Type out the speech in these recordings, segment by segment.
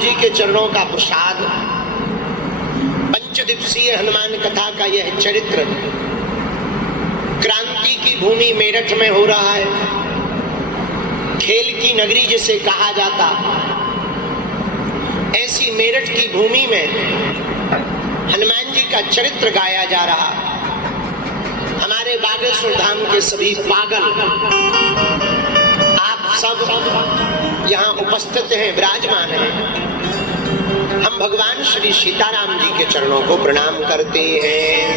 जी के चरणों का प्रसाद, पंचदिवसीय हनुमान कथा का यह चरित्र क्रांति की भूमि मेरठ में हो रहा है। खेल की नगरी जिसे कहा जाता, ऐसी मेरठ की भूमि में हनुमान जी का चरित्र गाया जा रहा। हमारे बागेश्वर धाम के सभी पागल आप सब यहाँ उपस्थित हैं, विराजमान हैं। हम भगवान श्री सीताराम जी के चरणों को प्रणाम करते हैं।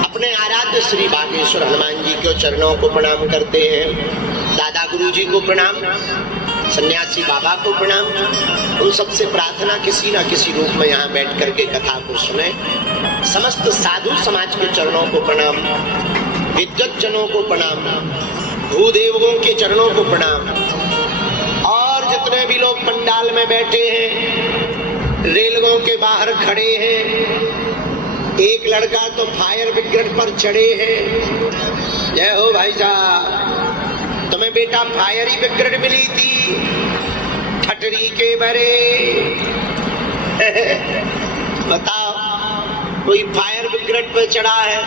अपने आराध्य श्री बागेश्वर हनुमान जी के चरणों को प्रणाम करते हैं। दादा गुरु जी को प्रणाम, सन्यासी बाबा को प्रणाम। उन सबसे प्रार्थना किसी ना किसी रूप में यहाँ बैठ करके कथा को सुने। समस्त साधु समाज के चरणों को प्रणाम, विद्वत जनों को प्रणाम, भूदेवों के चरणों को प्रणाम। और जितने भी लोग पंडाल में बैठे हैं, रेलगों के बाहर खड़े हैं, एक लड़का तो फायर ब्रिगेड पर चढ़े हैं। जय हो भाई साहब, तुम्हें बेटा फायर ही ब्रिगेड मिली थी, ठटरी के बरे। बताओ, कोई फायर ब्रिगेड पर चढ़ा है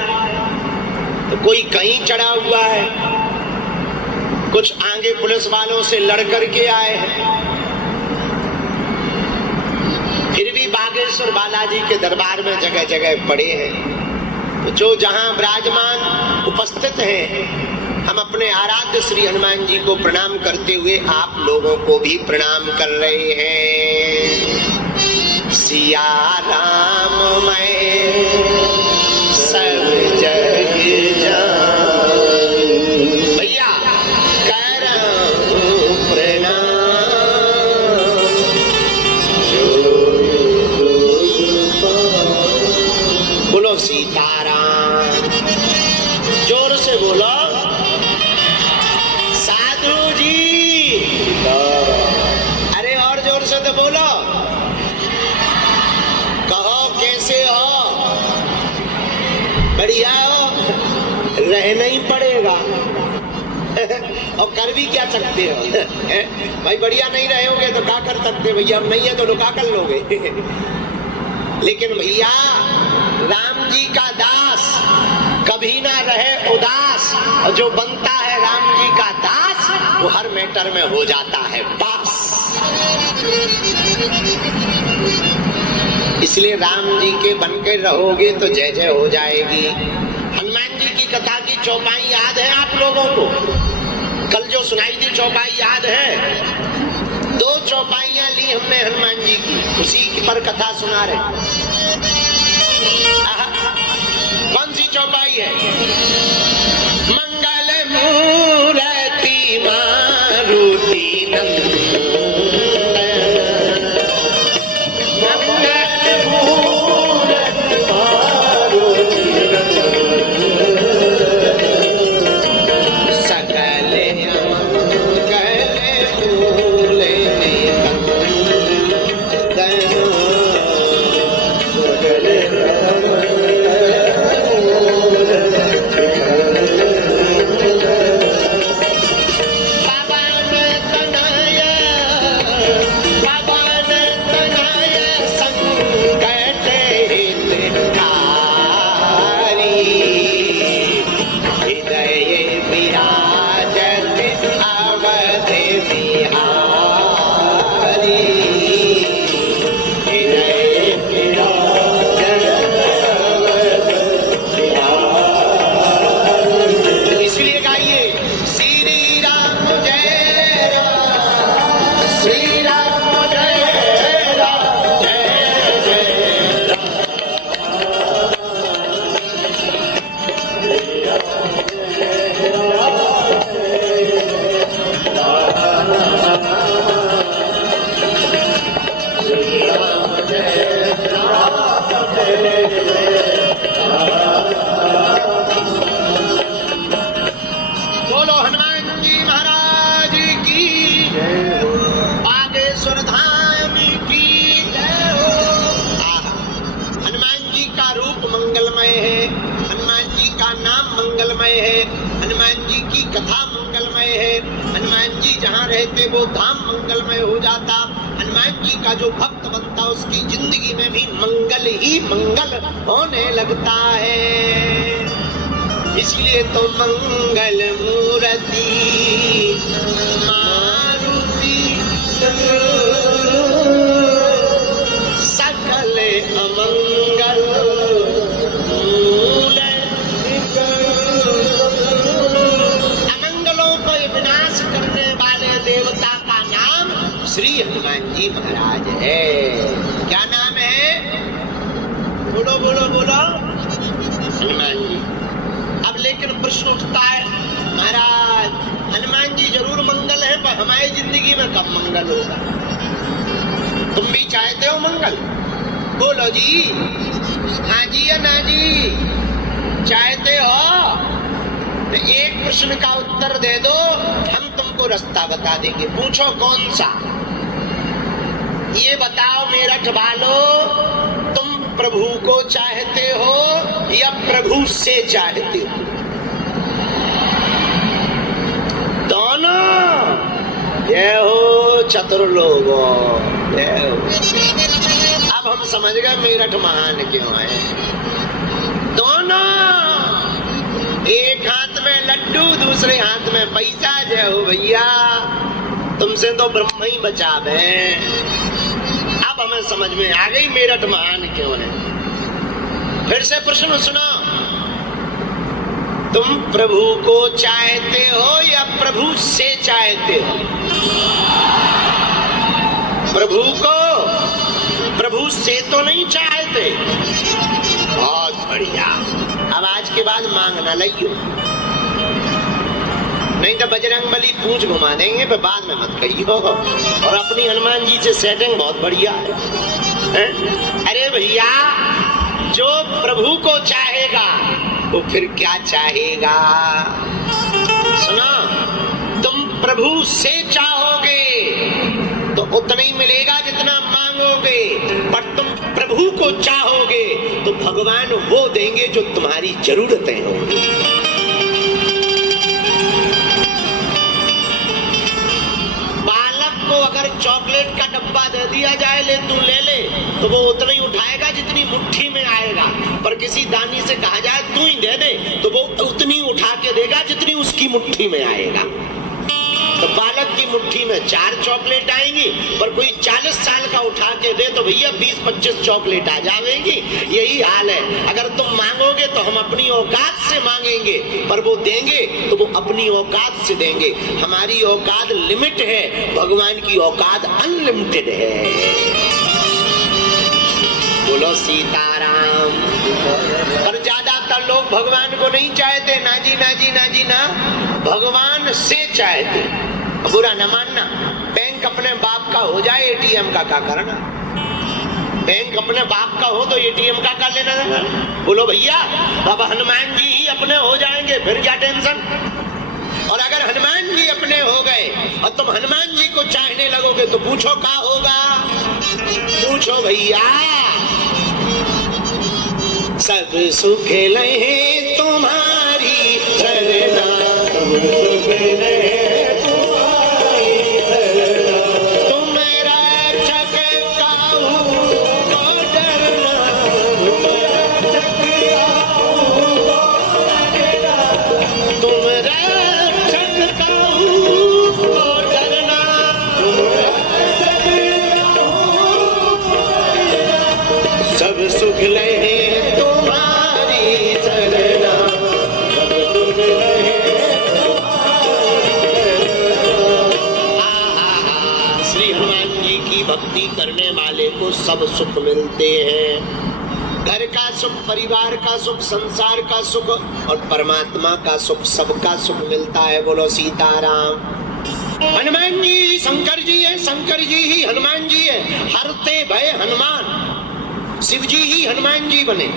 तो कोई कहीं चढ़ा हुआ है, कुछ आगे पुलिस वालों से लड़ करके आए हैं, फिर भी बागेश्वर बालाजी के दरबार में जगह जगह पड़े हैं। तो जो जहां विराजमान उपस्थित हैं, हम अपने आराध्य श्री हनुमान जी को प्रणाम करते हुए आप लोगों को भी प्रणाम कर रहे हैं। सिया राम मैं सब जग जान, भैया करो प्रणाम, बोलो सीताराम, जोर से बोलो। साधु जी, अरे और जोर से तो बोलो। कहो कैसे हो? बढ़िया हो? रहना ही पड़ेगा। और कर भी क्या सकते हो भाई, बढ़िया नहीं रहोगे तो क्या कर सकते भैया, अब नहीं है तो रुका कर लोगे। लेकिन भैया राम जी का दास कभी ना रहे उदास, और जो बनता है राम जी का दास वो हर मैटर में हो जाता है पास। इसलिए राम जी के बन के रहोगे तो जय जय हो जाएगी। हनुमान जी की कथा की चौपाई याद है आप लोगों को? कल जो सुनाई थी चौपाई याद है? 2 चौपाइयां ली हमने हनुमान जी की, उसी पर कथा सुना रहे। कौन सी चौपाई है? मंगल मूर्ति मारुति नंदन, मंगल मूर्ति मारुति नंदन, सकल मंगल मूले मंगलमय है, हनुमान जी की कथा मंगलमय है, हनुमान जी जहाँ रहते वो धाम मंगलमय हो जाता, हनुमान जी का जो भक्त बनता उसकी जिंदगी में भी मंगल ही मंगल होने लगता है। इसलिए तो मंगल मूर्ति मारुति सकल अमंगल मूल, अमंगलों को विनाश करने वाले देवता का नाम श्री हनुमान जी महाराज है। क्या नाम है? बोलो बोलो बोलो, हनुमान जी। अब लेकिन प्रश्न उठता है, महाराज हनुमान जी जरूर मंगल है, पर हमारी जिंदगी में कब मंगल होगा? तुम भी चाहते हो मंगल? बोलो जी, हाँ जी या ना जी? चाहते हो तो एक प्रश्न का उत्तर दे दो, हम तुमको रास्ता बता देंगे। पूछो कौन सा? ये बताओ मेरठ वालों, तुम प्रभु को चाहते हो या प्रभु से चाहते हो? दोनों। जय हो चतुर लोगों, जय हो। अब हम समझ गए मेरठ महान क्यों है। दोनों, एक हाथ में लड्डू दूसरे हाथ में पैसा। जय हो भैया, तुमसे तो ब्रह्म ही बचावे। अब हमें समझ में आ गई मेरठ महान क्यों है। फिर से प्रश्न सुनो, तुम प्रभु को चाहते हो या प्रभु से चाहते हो? प्रभु को, प्रभु से तो नहीं चाहते। बहुत बढ़िया। अब आज के बाद मांगना लगियो, नहीं तो बजरंगबली पूंछ घुमा देंगे, पर बाद में मत कहियो। और अपनी हनुमान जी से सेटिंग बहुत बढ़िया है। अरे भैया, जो प्रभु को चाहेगा वो फिर क्या चाहेगा? सुना, तुम प्रभु से चाहोगे तो उतना ही मिलेगा जितना मांगोगे, पर तुम प्रभु को चाहोगे तो भगवान वो देंगे जो तुम्हारी जरूरतें होंगी। बालक को अगर चॉकलेट का डब्बा दे दिया जाए, ले तू ले ले, तो वो उतना ही उठाएगा जितनी मुट्ठी में आएगा। पर किसी दानी से कहा जाए तू ही दे दे, तो वो उतनी उठा के देगा जितनी उसकी मुट्ठी में आएगा। तो बालक की मुट्ठी में 4 चॉकलेट आएंगी, पर कोई 40 साल का उठा के दे तो भैया 20-25 चॉकलेट आ जाएगी। यही हाल है, अगर तुम मांगोगे तो हम अपनी औकात से मांगेंगे, पर वो देंगे तो वो अपनी औकात से देंगे। हमारी औकात लिमिट है, भगवान की औकात अनलिमिटेड है। बोलो सीताराम। पर ज्यादातर लोग भगवान को नहीं चाहते, ना जी ना जी ना जी ना, भगवान से चाहते। बुरा न मानना, बैंक अपने बाप का हो जाए, एटीएम का क्या करना? बैंक अपने बाप का हो तो एटीएम का कर लेना देना। बोलो भैया, अब हनुमान जी ही अपने हो जाएंगे, फिर क्या टेंशन? और अगर हनुमान जी अपने हो गए और तुम हनुमान जी को चाहने लगोगे तो पूछो क्या होगा? पूछो भैया। सब सुख लहे तुम्हारी शरणा, सब सुख लहे तुम्हारी शरणा, तुम रक्षक काहू को डरना, तुम रक्षक काहू को डरना, तुम रक्षक काहू को डरना, तुम रक्षक काहू को डरना, सब सुख लहे भक्ति करने वाले को सब सुख मिलते हैं। घर का सुख, परिवार का सुख, संसार का सुख और परमात्मा का सुख, सबका सुख मिलता है। बोलो सीताराम। हनुमान जी शंकर जी है, शंकर जी ही हनुमान जी है। हरते भय हनुमान, शिव जी ही हनुमान जी बने।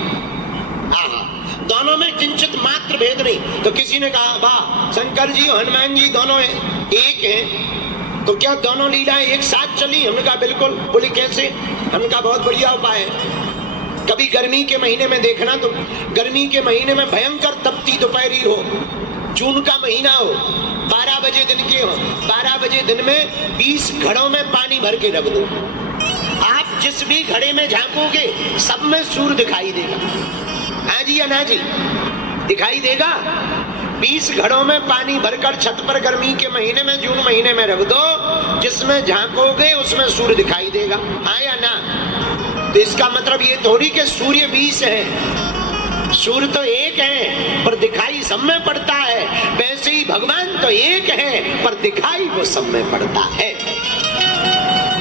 दोनों में किंचित मात्र भेद नहीं। तो किसी ने कहा वाह, शंकर जी और हनुमान जी दोनों एक हैं, तो क्या दोनों लीलाएं एक साथ चली? हमने कहा बिल्कुल। बोले कैसे? हमने कहा बहुत बढ़िया उपाय है। कभी गर्मी के महीने में देखना, तो गर्मी के महीने में भयंकर तपती दोपहरी हो जून का महीना हो, 12 बजे दिन के हो, 12 बजे दिन में 20 घड़ों में पानी भर के रख दो। आप जिस भी घड़े में झांकोगे सब में सूर्य दिखाई देगा। हाँ जी या ना जी, दिखाई देगा। 20 घड़ों में पानी भरकर छत पर गर्मी के महीने में, जून महीने में रख दो, जिसमें झांकोगे उसमें सूर्य दिखाई देगा। हाँ या ना? तो इसका मतलब ये थोड़ी कि सूर्य 20 है, सूर्य तो एक है पर दिखाई सब में पड़ता है। वैसे ही भगवान तो एक है पर दिखाई वो सब में पड़ता है।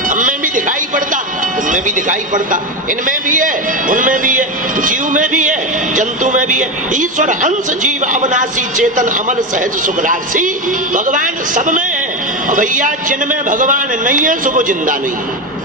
हम में भी दिखाई पड़ता, उनमें भी दिखाई पड़ता, इनमें भी है, उनमें भी है, जीव में भी है, जंतु में भी है। ईश्वर अंश जीव अविनाशी चेतन अमल सहज सुखराशि, भगवान सब में है। और भैया जिनमें भगवान नहीं है सो वो जिंदा नहीं है।